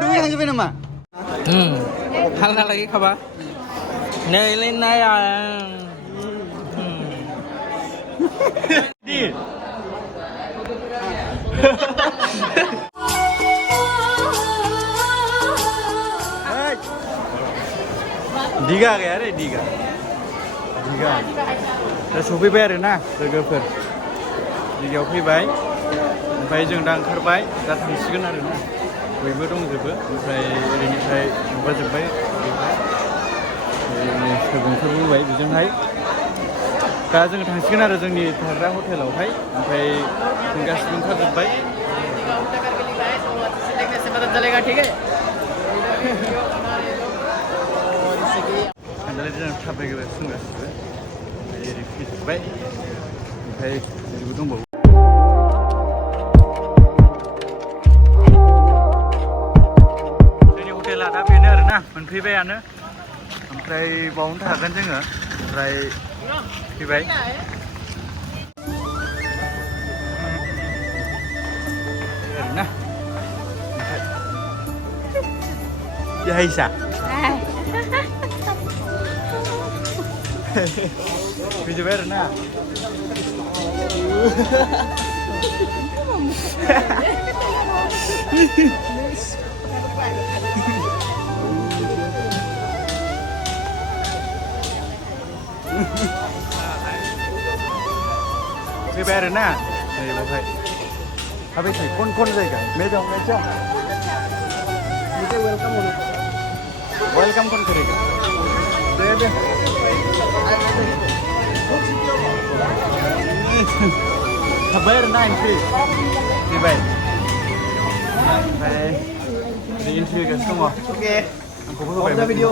दुगै थांजोब्बाय नामा? हालना lagi खाबा नै लेनाया Digha gaya deh Digha. Dah sopwibai आरो ना लोगोफोर Dighaयाव फैबाय ओमफ्राय जों दा ओंखारबाय दा थांसिगोन आरो ना बयबो दंजोबो ओमफ्राय ओरैनिफ्राय माबाजोब्बाय ओंखारबोबाय बेजोंहाय दा जों थांसिगोन आरो जोंनि थाग्रा हटेलावहाय ओमफ्राय जों गासिबो ओंखारजोब्बाय दालाय जों थाबायगासिनो गासिबो ओरै फैजोब्बाय ओमफ्राय ओरैबो दंबावो जोंनि हटेला दा बेनो आरोना मोनफैबायानो ओमफ्राय बावनो थागोन जोङो ओमफ्राय फैबाय आरोना Yaisa Video better now. Video better now. Đây là vậy. Hãy thấy con dây cả. Mấy đồng mấy chồng. Welcome con करेगा. दे दे. Kabar naik please. Di baik. Baik. Di interview kan semua. Oke. Aku buka video.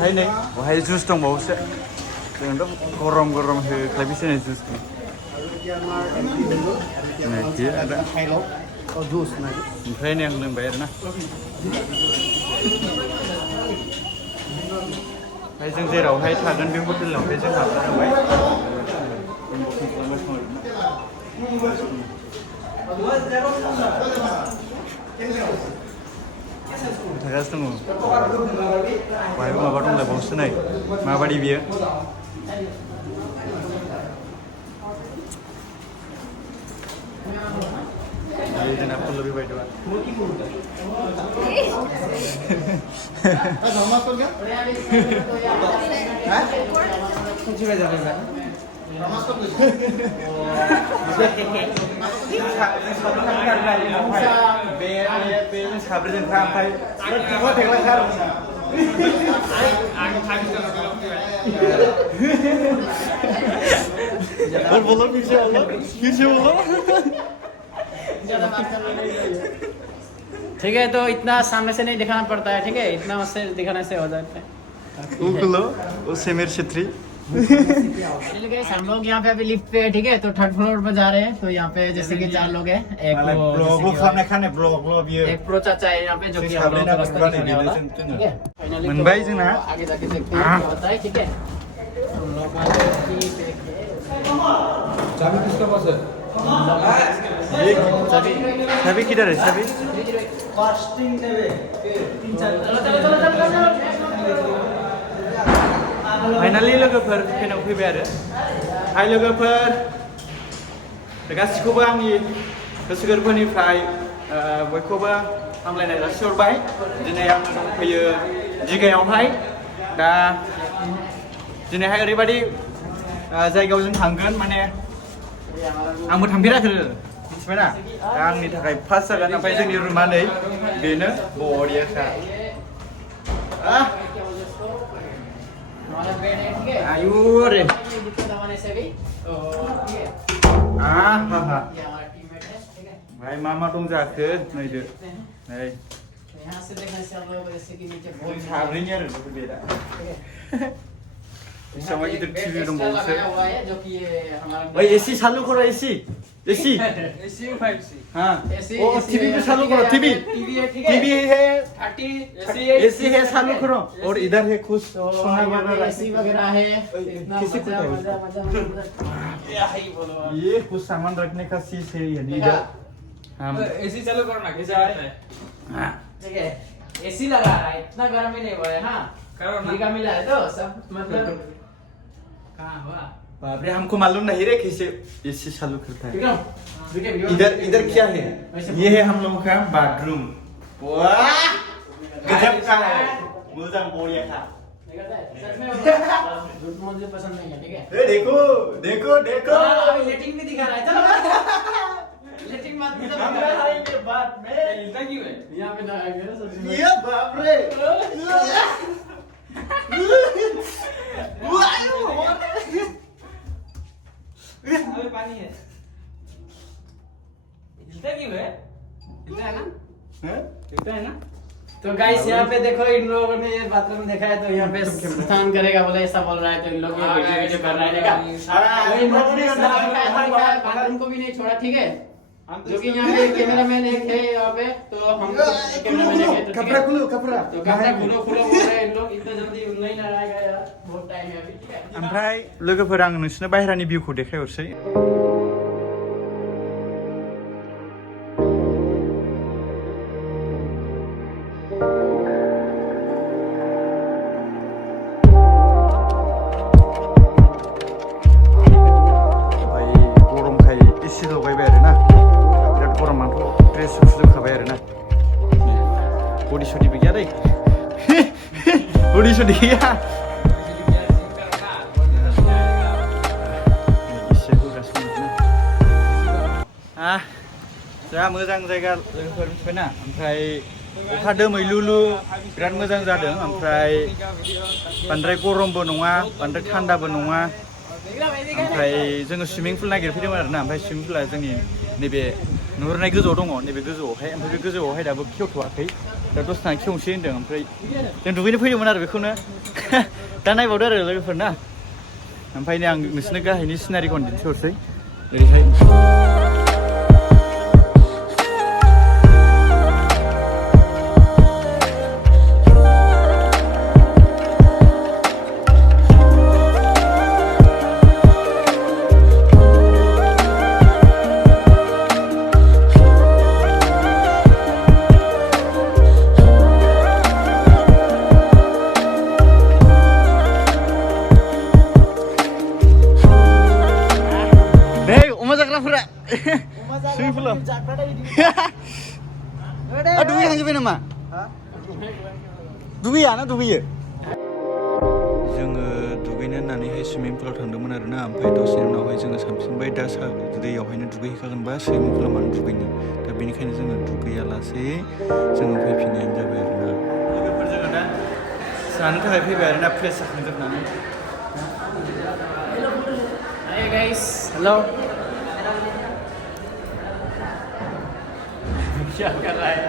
Hai nih, wahai jus dong bau sih. Jangan gorom he, tapi sini jus. Nah, dia ada. Oh jus nih. Oke nih yang belum bayar nah. Hai जों जेरावहाय थागोन बे हटेलावहाय जों हाबना होबाय थागासिनो दङ बाहायबो माबा दंलायबावोसो नै माबादि बियो जोंना फुलुबि बायदि ठीक है तो इतना सामने से नहीं दिखाना पड़ता है ठीक है इतना उससे दिखाने से हो जाता है उससे मेरे क्षेत्री हम लोग यहाँ पे अभी लिफ्ट पे है ठीक है तो थर्ड फ्लोर पर जा रहे हैं तो यहाँ पे जैसे कि 4 लोग हैं एक प्रो चाचा है यहाँ पे जो कि हम लोग को रास्ता दिखाने वाला ठीक है आगे जाके देखते हैं क्या होता है ठीक है हम लोग चाबी किसके पास है चाबी किधर है चाबी फाइनाली लोगोफोर फैनाव फैबाय आरो हाय लोगोफोर गासिखौबो आंनि गोसो गोरबोनिफ्राय बयखौबो हामलायनाय जासिहरबाय दिनै आं दंफैयो दिघायावहाय दा दिनैहाय ओरैबायदि जायगायाव जों थांगोन माने आंबो थांफेराखै मिथिबायना दा आंनि थाखाय फार्स्ट जागोन ओमफ्राय जोंनि रुमा नै बेनो बरियाखा आयु रे भाई मा दं जाखो नायदो नै साब्रैनि आरो बेदा sama itu TV dong bau भाई एसी चालू करो एसी एसी एसी 5C हाँ ओ टीवी पे चालू करो टीवी है 30 एसी है चालू करो और इधर है कुछ सोना वगैरह एसी वगैरह है किसी को ये कुछ सामान रखने का चीज है इधर हम एसी चालू करो ना कैसे आता है ठीक है एसी लगा रहा है इतना गर्म ही नहीं हुआ है हाँ करो ना फ्री का मिला है तो सब मतलब कहाँ हुआ बाप रे हमको मालूम नहीं रे कैसे इससे चालू करता है विक्रम इधर इधर क्या है ये है हम लोगों का बाथरूम वाह गजब का है मुझे बोलिया था सच में झूठ मुझे पसंद नहीं है ठीक है ए देखो देखो देखो अभी लेटिंग भी दिखा रहा है चलो लेटिंग मत हम आएंगे बाद में हिलता क्यों है यहाँ पे लगाएंगे ना सबसे ये बाप रे अबे पानी है हिलता क्यों है हिलता है ना हिलता है ना तो गाइस यहाँ पे देखो इन लोगों ने ये बाथरूम देखा है तो यहाँ पे स्नान करेगा बोले ऐसा बोल रहा है तो इन लोग ये वीडियो कर रहा है देखा इन लोगों ने बाथरूम को भी नहीं छोड़ा ठीक है जो कि यहाँ पे कैमरामैन एक है यहाँ पे तो हम कैमरामैन एक है तो कपड़ा खुलो कपड़ा तो कपड़ा खुलो खुलो बोल रहे हैं इन लोग इतना जल्दी नहीं लगाएगा यार बहुत टाइम है अभी ठीक है ओमफ्राय लोगोफोर आं नोंसोरनो बाहेरानि भिउखौ देखायहरसै गरमखाय एसि लगायबाय आरोना बिराद गरमाथ' ड्रेस सुजोबखाबाय आरोना बडि सडिबो गैया दै बडि सडि गैया जा मोजां जायगा लोगोफोर मिथिबायना ओमफ्राय अखा दोमैलुलु बिराद मोजां जादों ओमफ्राय बांद्राय गरमबो नङा बांद्राय थान्दाबो नङा ओमफ्राय जोङो सुइमिं पुल नागिरफैदोंमोन आरोना ओमफ्राय सुइमिं पुला जोंनि नैबे नुहुरनाय गोजौआव दङ नैबे गोजौआवहाय ओमफ्राय बे गोजौआवहाय दाबो खेवथ'वाखै दा दसे थाना खेवनोसै होन्दों ओमफ्राय जों दुगैनो फैदोंमोन आरो बेखौनो दा नायबावदो आरो लोगोफोर ना ओमफ्राय नै आं नोंसोरनो गाहायनि सिनारिखौ दिन्थिहरसै ओरैहाय swimming pool दुगैखांजोब्बाय नामा दुगैया ना दुगैयो जोङो दुगैनो होननानैहाय सुइमिं पुलाव थांदोंमोन आरोना ओमफ्राय दसेनि उनावहाय जोङो सानफिनबाय दा दैयावहायनो दुगैहैखागोनबा सुइमिं पुलाव मानो दुगैनो दा बेनिखायनो जोङो दुगैयालासे जोङो फैफिननायानो जाबाय आरोना लोगोफोर जोङो दा जानो थाखाय फैबाय आरोना फ्रेस जाखांजोबनानै Hey guys, hello. क्या कर रहा है?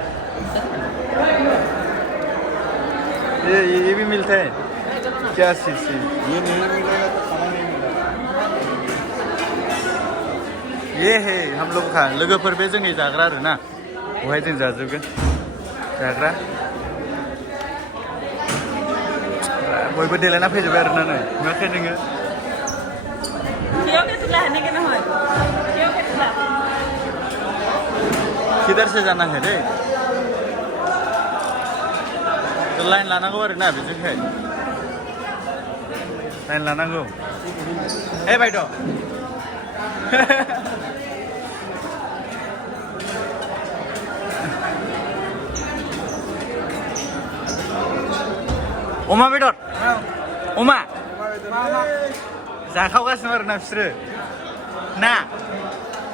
ये भी मिलता है क्या चीज से ये नहीं मिलेगा तो खाना नहीं मिलेगा ये है हम लोग का लोगोफोर बे जोंनि जाग्रा आरोना बहाय जों जाजोबगोन जाग्रा बयबो देलायना फैजोबबाय आरोना नै नुवाखै नोङो किधर से जाना है रे तो लाइन लानांगौ आरोना बेजोंहाय लाइन लानांगौ ए बायद' अमा बेदर अमा जाखावगासिनो आरोना बिसोरो ना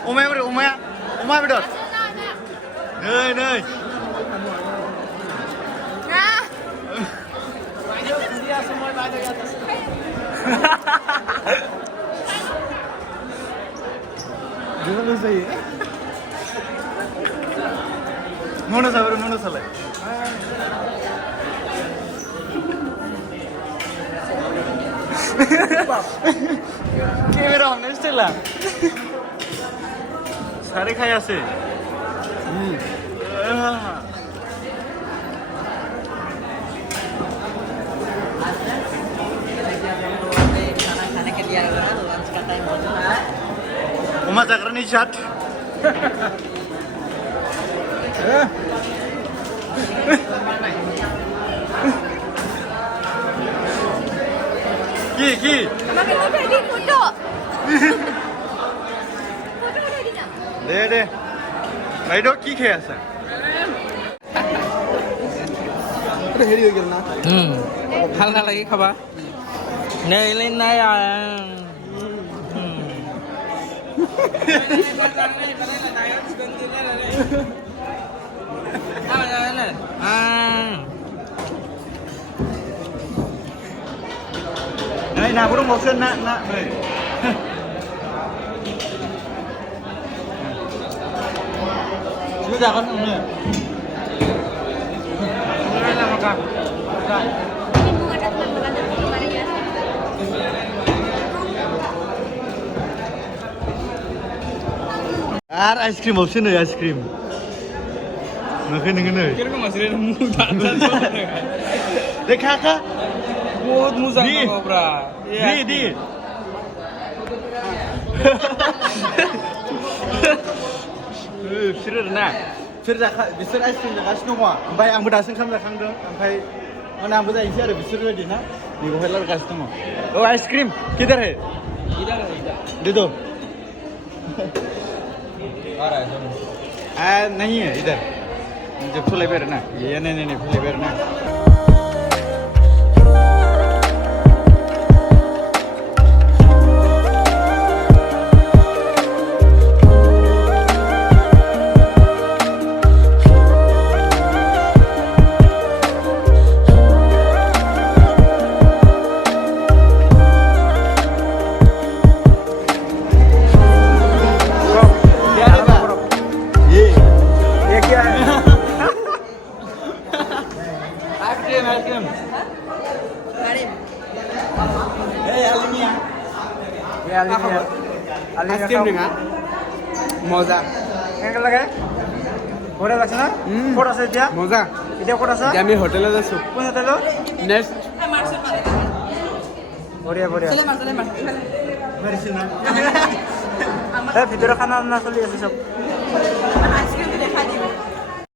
अमाया बोरै अमाया अमा बेदर नै नै gimana sih mana salah kamera on istilah sari kaya sih अमा जाग्रानि जात কি আমাকে উঠাই দিন ফটো ফটো উঠাই দিন দে বাইদেউ কি খেয়ে আছে হেৰি হৈ গ'ল না ভাল নালাগে খাবা নেই নাই Này nào có đồng màu sơn nạ này. Chưa ra con không này. Đây là makan. Đây. ini bunga datang makan gimana ya আর আইসক্রিম অপশন নেই আইসক্রিম নখে নখে কিরকম আছে রে মুখ দাঁত দেখা খা বহুত মুজা বাবরা দি बिसोर ना बिसोर आइसक्रिम जागासिनो दङ ओमफ्राय आंबो दासो ओंखाम जाखांदों ओमफ्य माने आंबो जाहैनोसै आरो बिसोर बायदि ना मैगंहाय लागासिनो दङ औ आइसक्रिम किधर है दे दो नहीं है इधर जब फुलायबाय आरो ना ये नहीं फुलायबाय आरो ना Askrim. Karim Alimia. আইসক্রিম ডিঙা মজা কেনেকৈ লাগে ক'ত আছে না ক'ত আছে এতিয়া মজা এতিয়া ক'ত আছে আমি হোটেলত আছো কোন হোটেলত নেক্সট বঢ়িয়া ভিতৰৰ খানা চলি আছে চব